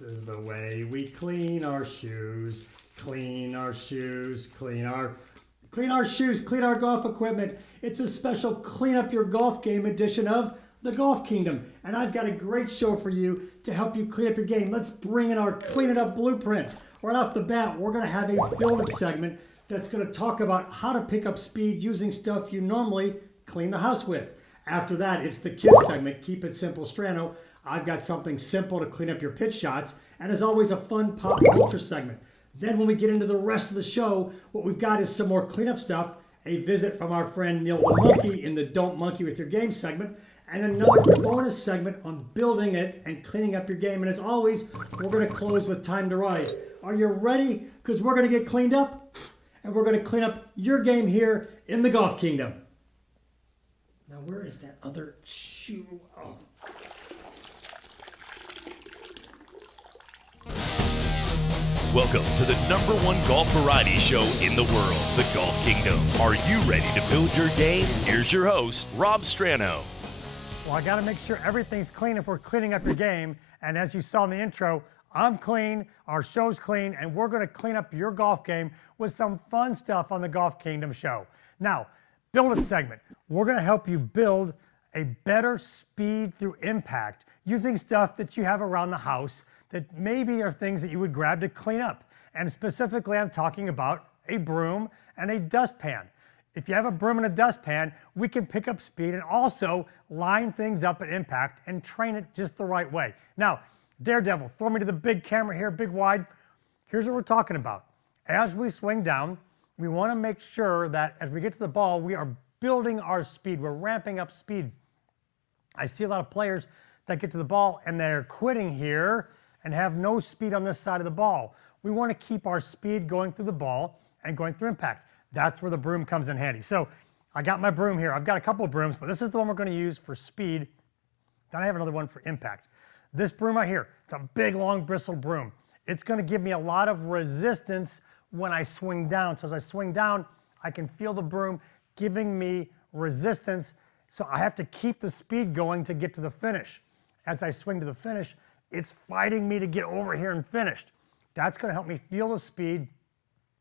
This is the way we clean our shoes, clean our shoes, clean our shoes, clean our golf equipment. It's a special clean up your golf game edition of the Golf Kingdom. And I've got a great show for you to help you clean up your game. Let's bring in our Clean It Up Blueprint. Right off the bat, we're gonna have a Build It segment that's gonna talk about how to pick up speed using stuff you normally clean the house with. After that, it's the KISS segment, Keep It Simple Strano. I've got something simple to clean up your pitch shots, and as always, a fun pop culture segment. Then when we get into the rest of the show, what we've got is some more cleanup stuff, a visit from our friend Neil the Monkey in the Don't Monkey With Your Game segment, and another bonus segment on building it and cleaning up your game. And as always, we're gonna close with Time to Rise. Are you ready? Because we're gonna get cleaned up, and we're gonna clean up your game here in the Golf Kingdom. Now, where is that other shoe? Oh. Welcome to the #1 golf variety show in the world, the Golf Kingdom. Are you ready to build your game? Here's your host, Rob Strano. Well, I got to make sure everything's clean if we're cleaning up your game. And as you saw in the intro, I'm clean, our show's clean, and we're going to clean up your golf game with some fun stuff on the Golf Kingdom show. Now, Build It segment. We're going to help you build a better speed through impact using stuff that you have around the house that maybe are things that you would grab to clean up. And specifically, I'm talking about a broom and a dustpan. If you have a broom and a dustpan, we can pick up speed and also line things up at impact and train it just the right way. Now, Daredevil, throw me to the big camera here, big wide. Here's what we're talking about. As we swing down, we want to make sure that as we get to the ball, we are building our speed. We're ramping up speed. I see a lot of players that get to the ball and they're quitting here and have no speed on this side of the ball. We want to keep our speed going through the ball and going through impact. That's where the broom comes in handy. So I got my broom here. I've got a couple of brooms, but this is the one we're going to use for speed. Then I have another one for impact. This broom right here, it's a big, long, bristled broom. It's going to give me a lot of resistance when I swing down. So as I swing down, I can feel the broom giving me resistance. So I have to keep the speed going to get to the finish. As I swing to the finish, it's fighting me to get over here and finished. That's going to help me feel the speed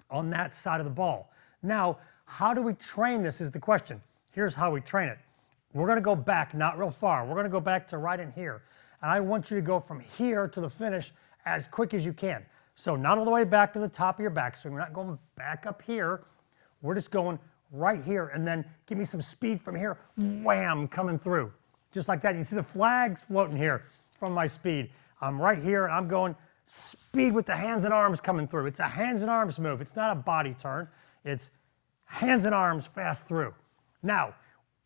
on that side of the ball. Now, how do we train this is the question. Here's how we train it. We're going to go back, not real far. We're going to go back to right in here. And I want you to go from here to the finish as quick as you can. So not all the way back to the top of your backswing. We're not going back up here. We're just going right here. And then give me some speed from here. Wham, coming through. Just like that. You see the flags floating here from my speed. I'm right here, and I'm going speed with the hands and arms coming through. It's a hands and arms move. It's not a body turn. It's hands and arms fast through. Now,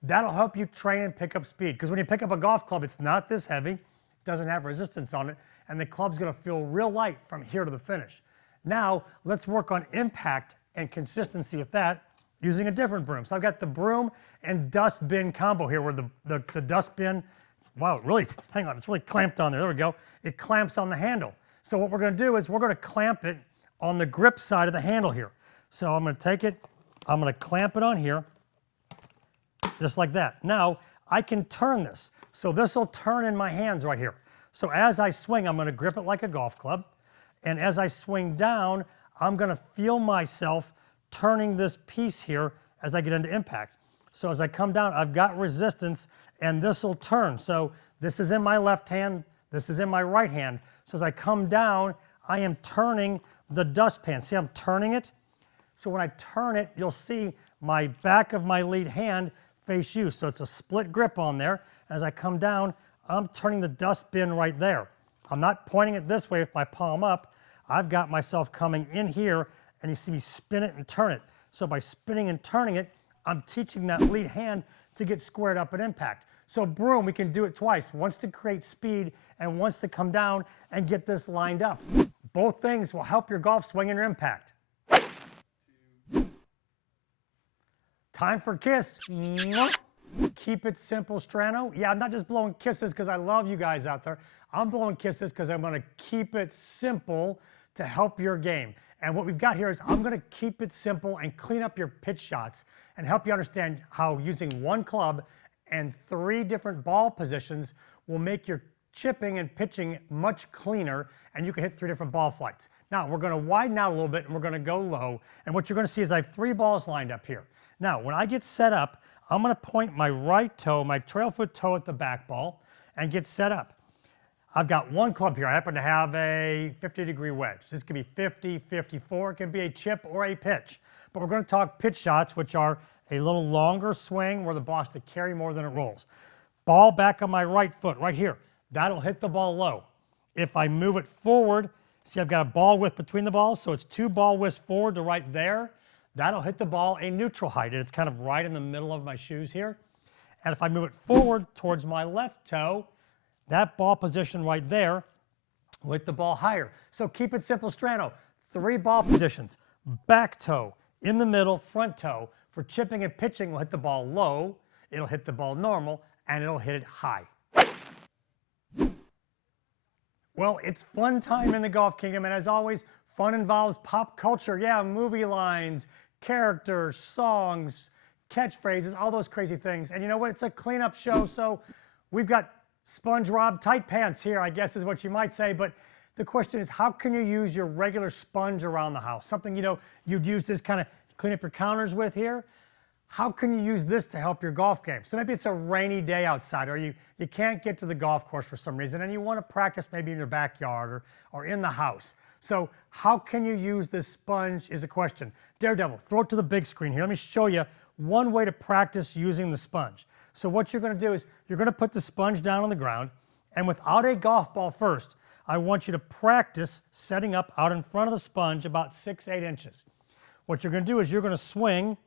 that'll help you train and pick up speed. Because when you pick up a golf club, it's not this heavy. It doesn't have resistance on it. And the club's going to feel real light from here to the finish. Now, let's work on impact and consistency with that using a different broom. So I've got the broom and dustbin combo here where the dustbin, wow, really, hang on, it's really clamped on there. There we go. It clamps on the handle. So what we're going to do is we're going to clamp it on the grip side of the handle here. So I'm going to take it, I'm going to clamp it on here, just like that. Now, I can turn this. So this will turn in my hands right here. So as I swing, I'm going to grip it like a golf club. And as I swing down, I'm going to feel myself turning this piece here as I get into impact. So as I come down, I've got resistance, and this will turn. So this is in my left hand, this is in my right hand. So as I come down, I am turning the dustpan. See, I'm turning it. So when I turn it, you'll see my back of my lead hand face you. So it's a split grip on there. As I come down, I'm turning the dustbin right there. I'm not pointing it this way with my palm up. I've got myself coming in here, and you see me spin it and turn it. So by spinning and turning it, I'm teaching that lead hand to get squared up at impact. So broom, we can do it twice, once to create speed and once to come down and get this lined up. Both things will help your golf swing and your impact. Time for kiss. Keep it simple, Strano. Yeah, I'm not just blowing kisses because I love you guys out there. I'm blowing kisses because I'm going to keep it simple to help your game. And what we've got here is I'm going to keep it simple and clean up your pitch shots and help you understand how using one club and 3 different ball positions will make your chipping and pitching much cleaner, and you can hit 3 different ball flights. Now, we're going to widen out a little bit, and we're going to go low, and what you're going to see is I have 3 balls lined up here. Now, when I get set up, I'm going to point my right toe, my trail foot toe at the back ball, and get set up. I've got 1 club here. I happen to have a 50-degree wedge. This could be 50, 54. It can be a chip or a pitch. But we're going to talk pitch shots, which are a little longer swing where the ball has to carry more than it rolls. Ball back on my right foot, right here. That'll hit the ball low. If I move it forward, see I've got a ball width between the balls, so it's 2 ball widths forward to right there. That'll hit the ball a neutral height, and it's kind of right in the middle of my shoes here. And if I move it forward towards my left toe, that ball position right there will hit the ball higher. So keep it simple, Strano. 3 ball positions. Back toe, in the middle, front toe. For chipping and pitching, will hit the ball low, it'll hit the ball normal, and it'll hit it high. Well, it's fun time in the Golf Kingdom, and as always, fun involves pop culture. Yeah, movie lines, characters, songs, catchphrases, all those crazy things. And you know what? It's a cleanup show, so we've got Sponge Rob tight pants here, I guess is what you might say. But the question is, how can you use your regular sponge around the house? Something, you know, you'd use this kind of clean up your counters with here. How can you use this to help your golf game? So maybe it's a rainy day outside, or you can't get to the golf course for some reason, and you want to practice maybe in your backyard or in the house. So how can you use this sponge is a question. Daredevil, throw it to the big screen here. Let me show you one way to practice using the sponge. So what you're going to do is you're going to put the sponge down on the ground, and without a golf ball first, I want you to practice setting up out in front of the sponge about 6-8 inches. What you're going to do is you're going to swing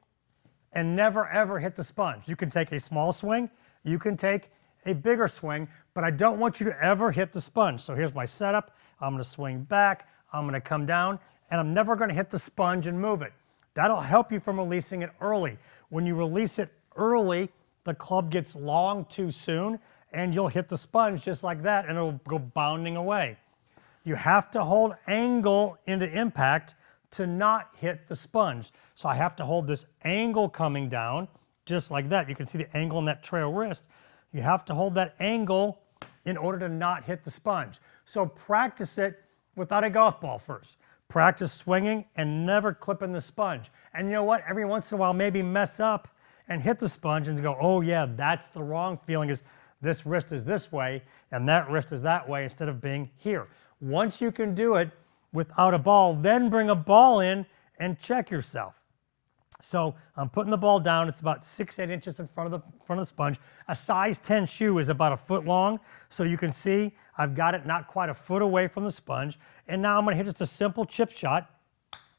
and never ever hit the sponge. You can take a small swing, you can take a bigger swing, but I don't want you to ever hit the sponge. So here's my setup. I'm going to swing back, I'm going to come down, and I'm never going to hit the sponge and move it. That'll help you from releasing it early. When you release it early, the club gets long too soon, and you'll hit the sponge just like that, and it'll go bounding away. You have to hold angle into impact to not hit the sponge. So I have to hold this angle coming down, just like that. You can see the angle in that trail wrist. You have to hold that angle in order to not hit the sponge. So practice it without a golf ball first. Practice swinging and never clipping the sponge. And you know what? Every once in a while, maybe mess up and hit the sponge and go, oh yeah, that's the wrong feeling, is this wrist is this way and that wrist is that way instead of being here. Once you can do it without a ball, then bring a ball in and check yourself. So I'm putting the ball down. It's about 6-8 inches in front of the sponge. A size 10 shoe is about 1 foot long. So you can see I've got it not quite 1 foot away from the sponge. And now I'm going to hit just a simple chip shot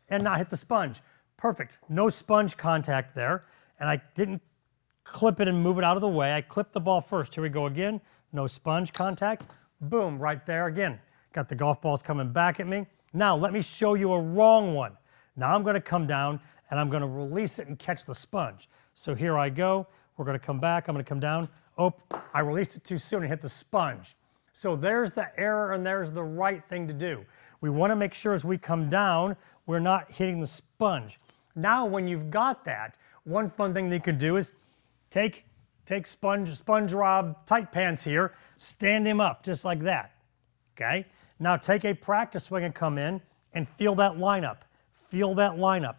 and not hit the sponge. Perfect. No sponge contact there. And I didn't clip it and move it out of the way. I clipped the ball first. Here we go again. No sponge contact. Boom, right there again. Got the golf balls coming back at me. Now let me show you a wrong one. Now I'm going to come down and I'm going to release it and catch the sponge. So here I go. We're going to come back. I'm going to come down. Oh, I released it too soon and hit the sponge. So there's the error and there's the right thing to do. We want to make sure as we come down, we're not hitting the sponge. Now when you've got that, one fun thing that you can do is take Sponge Rob tight pants here, stand him up just like that. Okay? Now take a practice swing and come in and feel that lineup. Feel that lineup.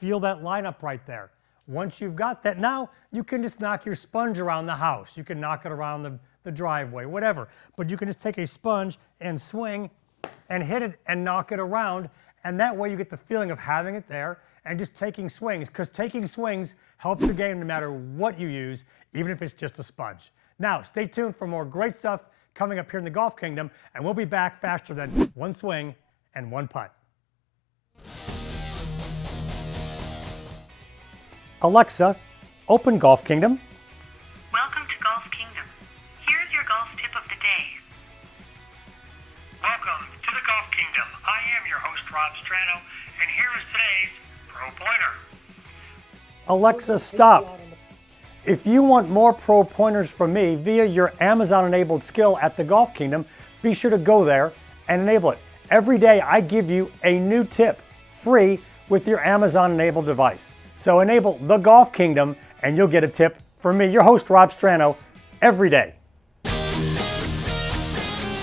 Feel that lineup right there. Once you've got that, now you can just knock your sponge around the house. You can knock it around the driveway, whatever. But you can just take a sponge and swing and hit it and knock it around. And that way you get the feeling of having it there and just taking swings. Because taking swings helps your game no matter what you use, even if it's just a sponge. Now, stay tuned for more great stuff coming up here in the Golf Kingdom. And we'll be back faster than 1 swing and 1 putt. Alexa, open Golf Kingdom. Welcome to Golf Kingdom. Here's your golf tip of the day. Welcome to the Golf Kingdom. I am your host, Rob Strano, and here is today's Pro Pointer. Alexa, stop. If you want more pro pointers from me via your Amazon-enabled skill at the Golf Kingdom, be sure to go there and enable it. Every day I give you a new tip free with your Amazon-enabled device. So enable the Golf Kingdom and you'll get a tip from me, your host, Rob Strano, every day.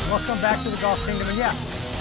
Welcome back to the Golf Kingdom. And yeah,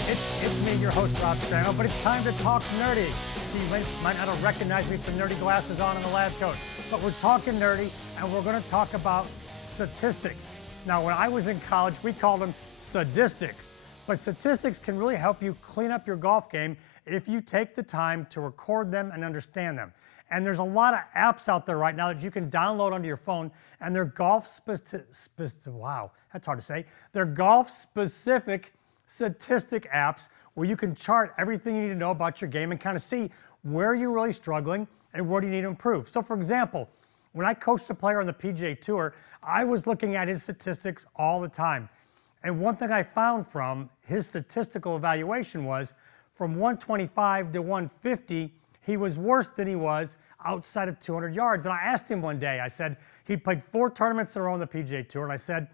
it's me, your host, Rob Strano, but it's time to talk nerdy. So you might not have recognized me with the nerdy glasses on and the lab coat, but we're talking nerdy, and we're going to talk about statistics. Now, when I was in college, we called them sadistics, but statistics can really help you clean up your golf game if you take the time to record them and understand them. And there's a lot of apps out there right now that you can download onto your phone, and they're wow, that's hard to say. They're golf-specific statistic apps where you can chart everything you need to know about your game and kind of see where you're really struggling and where do you need to improve. So for example, when I coached a player on the PGA Tour, I was looking at his statistics all the time. And one thing I found from his statistical evaluation was from 125 to 150, he was worse than he was outside of 200 yards. And I asked him one day, I said, he played 4 tournaments in a row on the PGA Tour, and I said,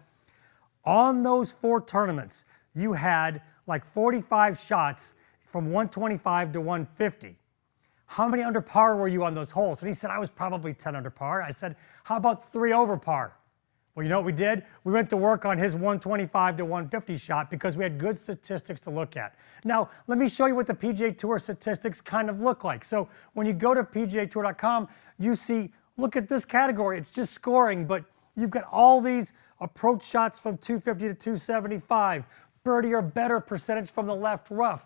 on those 4 tournaments, you had like 45 shots from 125 to 150. How many under par were you on those holes? And he said, I was probably 10 under par. I said, how about 3 over par? Well, you know what we did? We went to work on his 125 to 150 shot because we had good statistics to look at. Now, let me show you what the PGA Tour statistics kind of look like. So when you go to PGAtour.com, you see, look at this category. It's just scoring, but you've got all these approach shots from 250 to 275, birdie or better percentage from the left rough.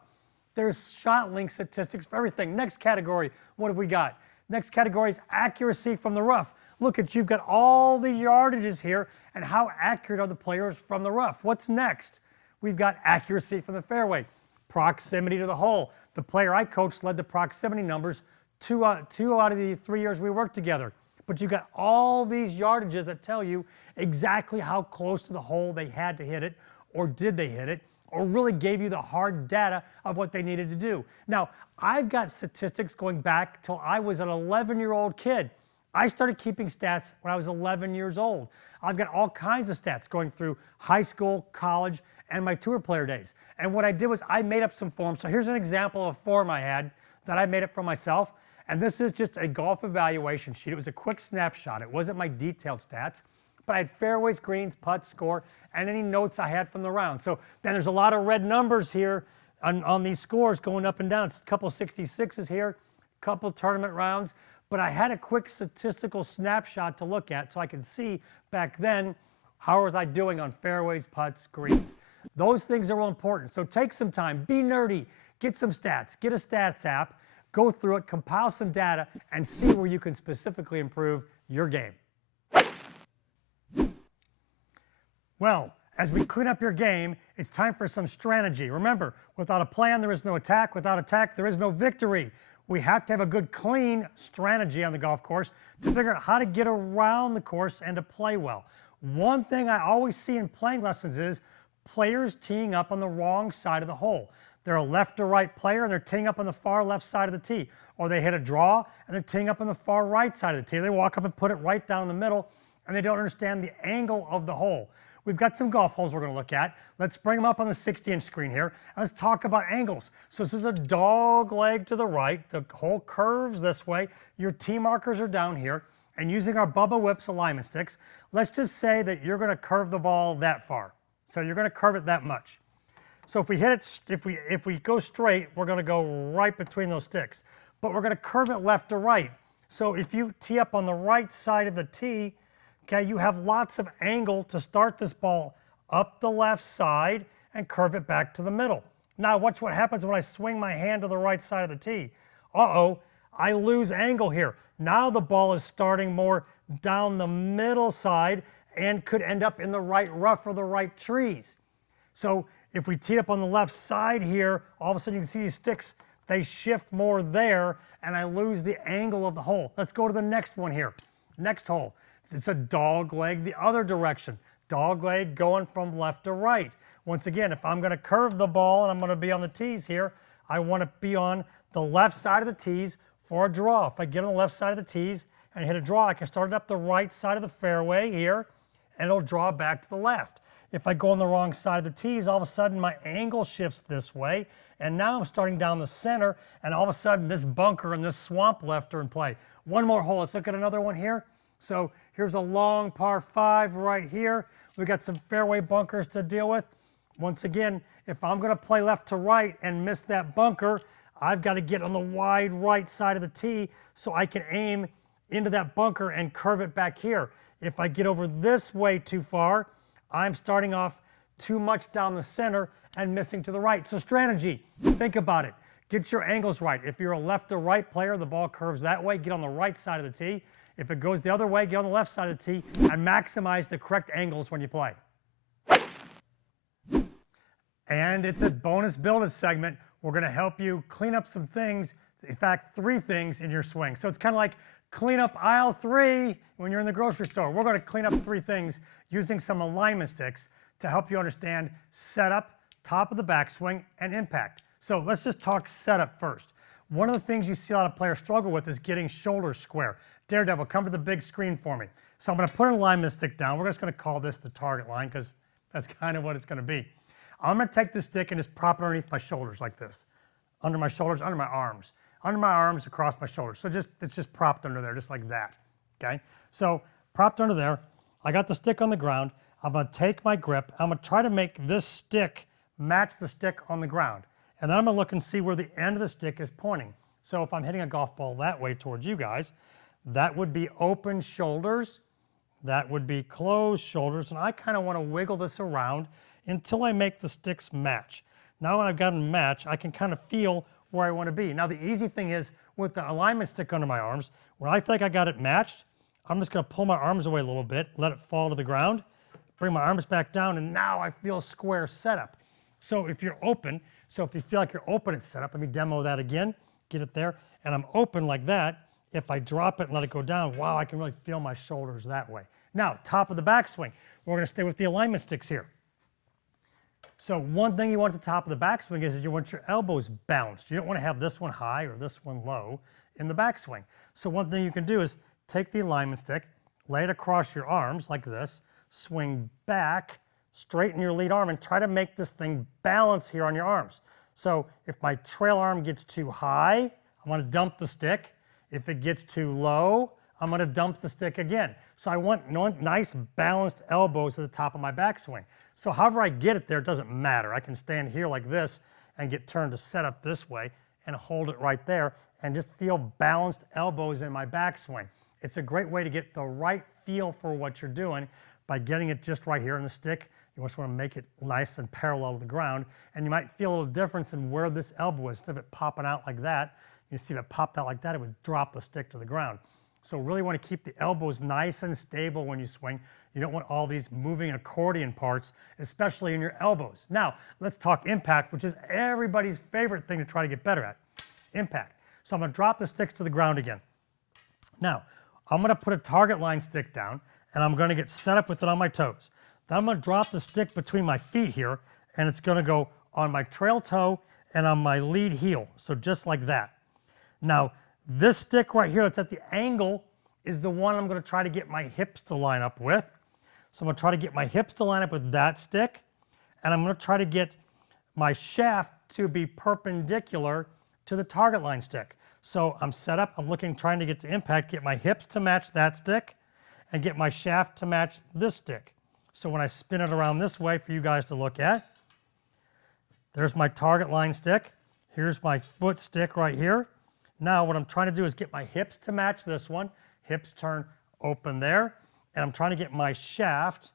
There's shot link statistics for everything. Next category, what have we got? Next category is accuracy from the rough. Look at, you've got all the yardages here and how accurate are the players from the rough. What's next? We've got accuracy from the fairway, proximity to the hole. The player I coached led the proximity numbers two out of the 3 years we worked together. But you've got all these yardages that tell you exactly how close to the hole they had to hit it, or did they hit it, or really gave you the hard data of what they needed to do. Now, I've got statistics going back till I was an 11-year-old kid. I started keeping stats when I was 11 years old. I've got all kinds of stats going through high school, college, and my tour player days. And what I did was I made up some forms. So here's an example of a form I had that I made up for myself. And this is just a golf evaluation sheet. It was a quick snapshot. It wasn't my detailed stats, but I had fairways, greens, putts, score, and any notes I had from the round. So then there's a lot of red numbers here on these scores going up and down. It's a couple 66s here, a couple tournament rounds. But I had a quick statistical snapshot to look at so I could see back then how was I doing on fairways, putts, greens. Those things are real important. So take some time, be nerdy, get some stats, get a stats app, go through it, compile some data, and see where you can specifically improve your game. Well, as we clean up your game, it's time for some strategy. Remember, without a plan, there is no attack. Without attack, there is no victory. We have to have a good, clean strategy on the golf course to figure out how to get around the course and to play well. One thing I always see in playing lessons is players teeing up on the wrong side of the hole. They're a left or right player, and they're teeing up on the far left side of the tee. Or they hit a draw, and they're teeing up on the far right side of the tee. They walk up and put it right down the middle, and they don't understand the angle of the hole. We've got some golf holes we're going to look at. Let's bring them up on the 60-inch screen here. Let's talk about angles. So this is a dog leg to the right. The hole curves this way. Your tee markers are down here. And using our Bubba Whips alignment sticks, let's just say that you're going to curve the ball that far. So you're going to curve it that much. So if we hit it, if we go straight, we're going to go right between those sticks. But we're going to curve it left to right. So if you tee up on the right side of the tee, okay, you have lots of angle to start this ball up the left side and curve it back to the middle. Now watch what happens when I swing my hand to the right side of the tee. Uh-oh, I lose angle here. Now the ball is starting more down the middle side and could end up in the right rough or the right trees. So if we tee up on the left side here, all of a sudden you can see these sticks, they shift more there and I lose the angle of the hole. Let's go to the next one here. Next hole. It's a dog leg the other direction. Dog leg going from left to right. Once again, if I'm going to curve the ball and I'm going to be on the tees here, I want to be on the left side of the tees for a draw. If I get on the left side of the tees and hit a draw, I can start it up the right side of the fairway here, and it'll draw back to the left. If I go on the wrong side of the tees, all of a sudden my angle shifts this way, and now I'm starting down the center, and all of a sudden this bunker and this swamp left are in play. One more hole. Let's look at another one here. So here's a long par 5 right here. We got some fairway bunkers to deal with. once again, if I'm going to play left to right and miss that bunker, I've got to get on the wide right side of the tee so I can aim into that bunker and curve it back here. If I get over this way too far, I'm starting off too much down the center and missing to the right. So strategy, think about it. Get your angles right. If you're a left to right player, the ball curves that way, get on the right side of the tee. If it goes the other way, get on the left side of the tee and maximize the correct angles when you play. And it's a bonus build-it segment. We're going to help you clean up some things, in fact, 3 things in your swing. So it's kind of like clean up aisle 3 when you're in the grocery store. We're going to clean up 3 things using some alignment sticks to help you understand setup, top of the backswing, and impact. So let's just talk setup first. One of the things you see a lot of players struggle with is getting shoulders square. Daredevil, come to the big screen for me. So I'm going to put an alignment stick down. We're just going to call this the target line because that's kind of what it's going to be. I'm going to take this stick and just prop it underneath my shoulders like this. Under my shoulders, under my arms. Under my arms, across my shoulders. So it's just propped under there, just like that. Okay? So propped under there. I got the stick on the ground. I'm going to take my grip. I'm going to try to make this stick match the stick on the ground. And then I'm going to look and see where the end of the stick is pointing. So if I'm hitting a golf ball that way towards you guys, that would be open shoulders. That would be closed shoulders. And I kind of want to wiggle this around until I make the sticks match. Now when I've got them match, I can kind of feel where I want to be. Now the easy thing is with the alignment stick under my arms, when I think I got it matched, I'm just going to pull my arms away a little bit, let it fall to the ground, bring my arms back down, and now I feel square setup. So if you're open, so if you feel like you're open at setup, let me demo that again, get it there, and I'm open like that. If I drop it and let it go down, wow, I can really feel my shoulders that way. Now, top of the backswing, we're going to stay with the alignment sticks here. So one thing you want at the top of the backswing is you want your elbows balanced. You don't want to have this one high or this one low in the backswing. So one thing you can do is take the alignment stick, lay it across your arms like this, swing back, straighten your lead arm, and try to make this thing balance here on your arms. So if my trail arm gets too high, I'm going to dump the stick. If it gets too low, I'm going to dump the stick again. So I want nice balanced elbows at the top of my backswing. So however I get it there, it doesn't matter. I can stand here like this and get turned to set up this way and hold it right there and just feel balanced elbows in my backswing. It's a great way to get the right feel for what you're doing by getting it just right here in the stick. You just want to make it nice and parallel to the ground, and you might feel a little difference in where this elbow is. Instead of it popping out like that, you see if it popped out like that, it would drop the stick to the ground. So really want to keep the elbows nice and stable when you swing. You don't want all these moving accordion parts, especially in your elbows. Now, let's talk impact, which is everybody's favorite thing to try to get better at. Impact. So I'm going to drop the sticks to the ground again. Now, I'm going to put a target line stick down, and I'm going to get set up with it on my toes. Then I'm going to drop the stick between my feet here, and it's going to go on my trail toe and on my lead heel. So just like that. Now, this stick right here that's at the angle is the one I'm going to try to get my hips to line up with. So I'm going to try to get my hips to line up with that stick, and I'm going to try to get my shaft to be perpendicular to the target line stick. So I'm set up, I'm looking, trying to get to impact, get my hips to match that stick, and get my shaft to match this stick. So when I spin it around this way for you guys to look at, there's my target line stick. Here's my foot stick right here. Now what I'm trying to do is get my hips to match this one. Hips turn open there. And I'm trying to get my shaft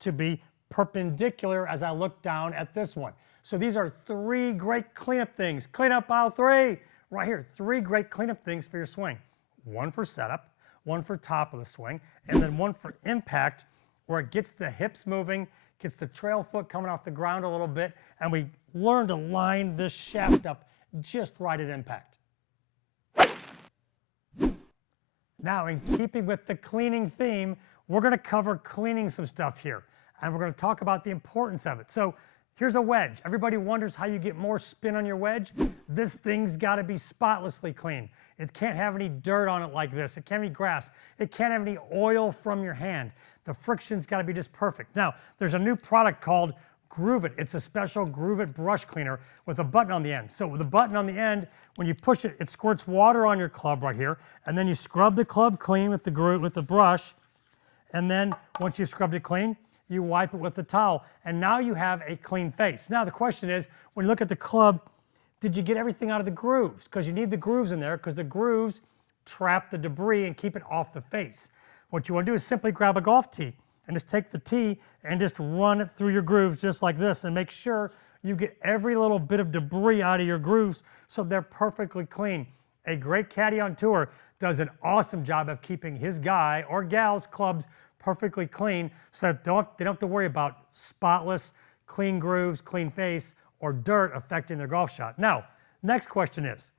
to be perpendicular as I look down at this one. So these are 3 great cleanup things. Cleanup aisle 3, right here. 3 great cleanup things for your swing. 1 for setup, 1 for top of the swing, and then 1 for impact, where it gets the hips moving, gets the trail foot coming off the ground a little bit, and we learn to line this shaft up just right at impact. Now, in keeping with the cleaning theme, we're going to cover cleaning some stuff here, and we're going to talk about the importance of it. So here's a wedge. Everybody wonders how you get more spin on your wedge. This thing's got to be spotlessly clean. It can't have any dirt on it like this. It can't have any grass. It can't have any oil from your hand. The friction's got to be just perfect. Now, there's a new product called Groove It. It's a special Groove It brush cleaner with a button on the end. So with the button on the end, when you push it, it squirts water on your club right here, and then you scrub the club clean with the brush, and then once you've scrubbed it clean, you wipe it with the towel, and now you have a clean face. Now the question is, when you look at the club, did you get everything out of the grooves? Because you need the grooves in there, because the grooves trap the debris and keep it off the face. What you want to do is simply grab a golf tee and just take the tee and just run it through your grooves just like this, and make sure you get every little bit of debris out of your grooves so they're perfectly clean. A great caddy on tour does an awesome job of keeping his guy or gal's clubs perfectly clean, so they don't have to worry about spotless, clean grooves, clean face, or dirt affecting their golf shot. Now, next question is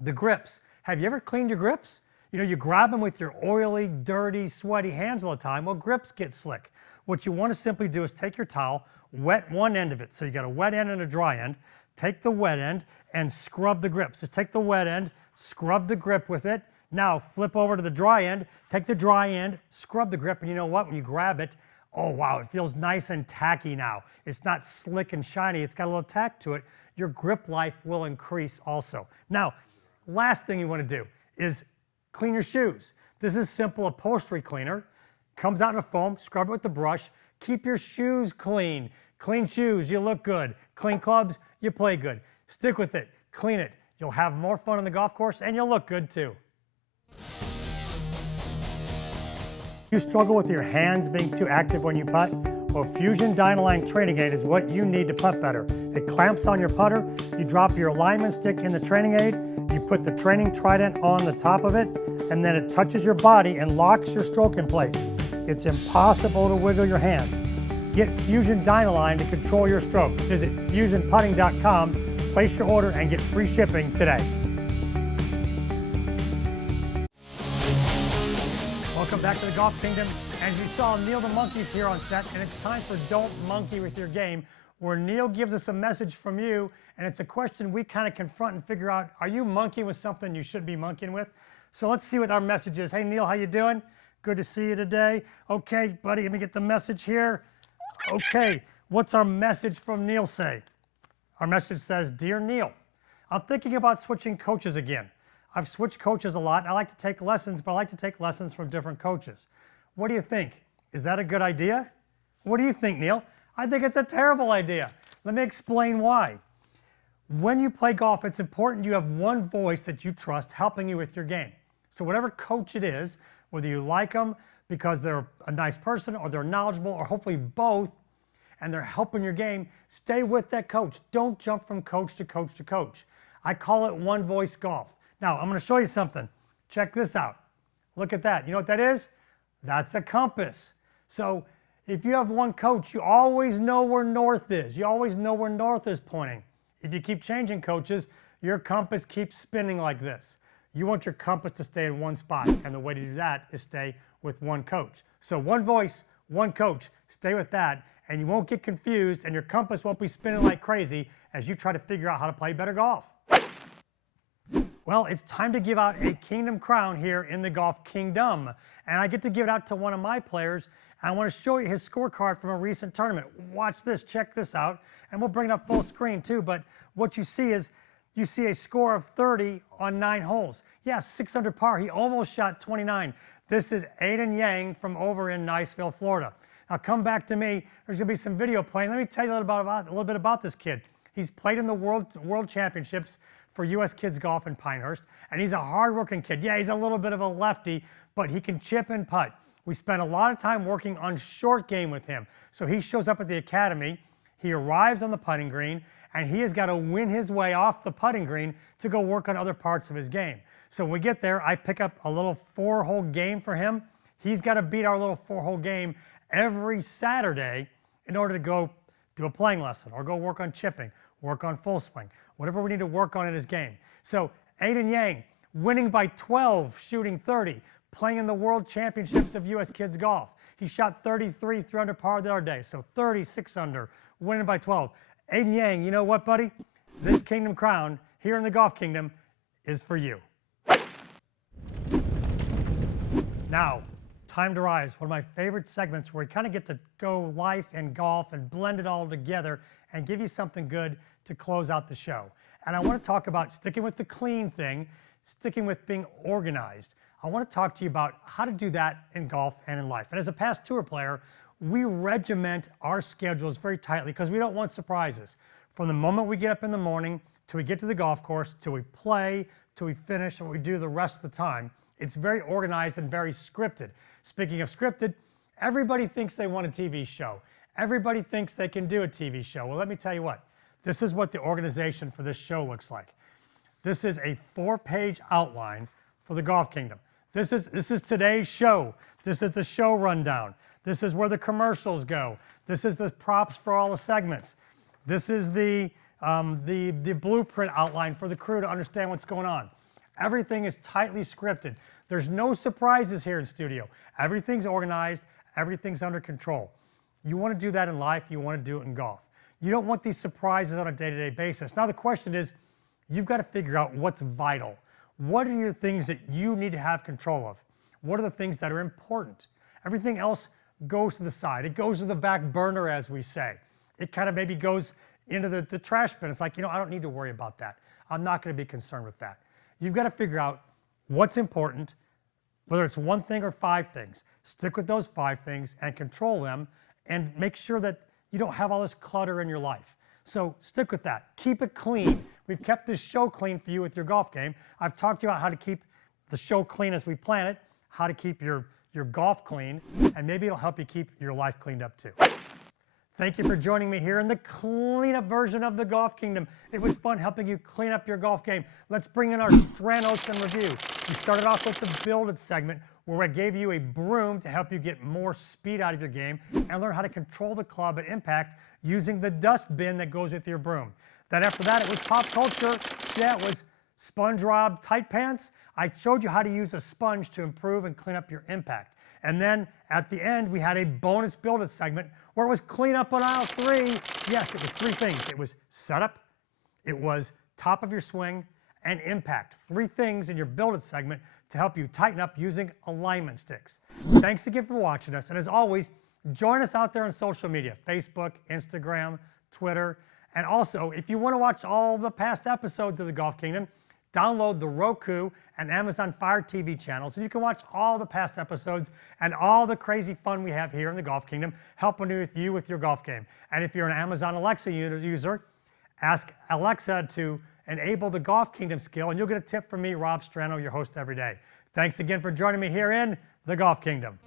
the grips. Have you ever cleaned your grips? You know, you grab them with your oily, dirty, sweaty hands all the time. Well, grips get slick. What you want to simply do is take your towel, wet one end of it. So you got a wet end and a dry end. Take the wet end and scrub the grip. So take the wet end, scrub the grip with it. Now flip over to the dry end, take the dry end, scrub the grip, and you know what? When you grab it, oh wow, it feels nice and tacky now. It's not slick and shiny, it's got a little tack to it. Your grip life will increase also. Now, last thing you want to do is clean your shoes. This is simple upholstery cleaner. Comes out in a foam, scrub it with the brush. Keep your shoes clean. Clean shoes, you look good. Clean clubs, you play good. Stick with it, clean it. You'll have more fun on the golf course and you'll look good too. You struggle with your hands being too active when you putt? Well, Fusion Dynaline Training Aid is what you need to putt better. It clamps on your putter, you drop your alignment stick in the training aid, you put the training trident on the top of it, and then it touches your body and locks your stroke in place. It's impossible to wiggle your hands. Get Fusion Dynaline to control your stroke. Visit fusionputting.com, place your order, and get free shipping today. Welcome back to the Golf Kingdom. As you saw, Neil the Monkey's here on set, and it's time for Don't Monkey with Your Game, where Neil gives us a message from you, and it's a question we kind of confront and figure out, are you monkeying with something you should be monkeying with? So let's see what our message is. Hey Neil, how you doing? Good to see you today. Okay, buddy, let me get the message here. Okay, what's our message from Neil say? Our message says, Dear Neil, I'm thinking about switching coaches again. I've switched coaches a lot. I like to take lessons, but I like to take lessons from different coaches. What do you think? Is that a good idea? What do you think, Neil? I think it's a terrible idea. Let me explain why. When you play golf, it's important you have one voice that you trust helping you with your game. So whatever coach it is, whether you like them because they're a nice person or they're knowledgeable or hopefully both, and they're helping your game, stay with that coach. Don't jump from coach to coach to coach. I call it one voice golf. Now, I'm going to show you something. Check this out. Look at that. You know what that is? That's a compass. So if you have one coach, you always know where north is. You always know where north is pointing. If you keep changing coaches, your compass keeps spinning like this. You want your compass to stay in one spot, and the way to do that is stay with one coach. So one voice, one coach, stay with that, and you won't get confused, and your compass won't be spinning like crazy as you try to figure out how to play better golf. Well, it's time to give out a Kingdom crown here in the Golf Kingdom. And I get to give it out to one of my players. And I want to show you his scorecard from a recent tournament. Watch this, check this out. And we'll bring it up full screen too. But what you see is, you see a score of 30 on 9 holes. Yeah, 6 under par. He almost shot 29. This is Aiden Yang from over in Niceville, Florida. Now come back to me. There's going to be some video playing. Let me tell you a little bit about this kid. He's played in the World Championships for U.S. Kids Golf in Pinehurst, and he's a hard-working kid. Yeah, he's a little bit of a lefty, but he can chip and putt. We spent a lot of time working on short game with him. So he shows up at the academy, he arrives on the putting green, and he has got to win his way off the putting green to go work on other parts of his game. So when we get there, I pick up a little 4-hole game for him. He's got to beat our little 4-hole game every Saturday in order to go do a playing lesson or go work on chipping, work on full swing, whatever we need to work on in his game. So Aiden Yang, winning by 12, shooting 30, playing in the World Championships of U.S. Kids Golf. He shot 33, 3 under par the other day, so 36 under, winning by 12. Aiden Yang, you know what, buddy? This Kingdom crown here in the Golf Kingdom is for you. Now, Time to Rise, one of my favorite segments where we kind of get to go life and golf and blend it all together and give you something good to close out the show. And I want to talk about sticking with the clean thing, sticking with being organized. I want to talk to you about how to do that in golf and in life. And as a past tour player, we regiment our schedules very tightly because we don't want surprises. From the moment we get up in the morning till we get to the golf course, till we play, till we finish, and what we do the rest of the time, it's very organized and very scripted. Speaking of scripted, everybody thinks they want a TV show. Everybody thinks they can do a TV show. Well, let me tell you what. This is what the organization for this show looks like. This is a 4-page outline for the Golf Kingdom. This is today's show. This is the show rundown. This is where the commercials go. This is the props for all the segments. This is the blueprint outline for the crew to understand what's going on. Everything is tightly scripted. There's no surprises here in studio. Everything's organized. Everything's under control. You want to do that in life. You want to do it in golf. You don't want these surprises on a day-to-day basis. Now the question is, you've got to figure out what's vital. What are the things that you need to have control of? What are the things that are important? Everything else goes to the side. It goes to the back burner, as we say. It kind of maybe goes into the trash bin. It's like, I don't need to worry about that. I'm not going to be concerned with that. You've got to figure out what's important, whether it's one thing or 5 things. Stick with those 5 things and control them and make sure that you don't have all this clutter in your life. So stick with that. Keep it clean. We've kept this show clean for you with your golf game. I've talked to you about how to keep the show clean as we plan it, how to keep your golf clean, and maybe it'll help you keep your life cleaned up too. Thank you for joining me here in the cleanup version of the Golf Kingdom. It was fun helping you clean up your golf game. Let's bring in our Stranos and review. We started off with the Build It segment, where I gave you a broom to help you get more speed out of your game and learn how to control the club at impact using the dust bin that goes with your broom. Then after that, it was pop culture. Yeah, it was Sponge Rob Tight Pants. I showed you how to use a sponge to improve and clean up your impact. And then at the end, we had a bonus Build It segment where it was clean up on aisle 3. Yes, it was 3 things. It was setup, it was top of your swing, and impact. 3 things in your Build It segment to help you tighten up using alignment sticks. Thanks again for watching us. And as always, join us out there on social media, Facebook, Instagram, Twitter. And also, if you want to watch all the past episodes of the Golf Kingdom, download the Roku and Amazon Fire TV channels so you can watch all the past episodes and all the crazy fun we have here in the Golf Kingdom, helping you with your golf game. And if you're an Amazon Alexa user, ask Alexa to enable the Golf Kingdom skill, and you'll get a tip from me, Rob Strano, your host every day. Thanks again for joining me here in the Golf Kingdom.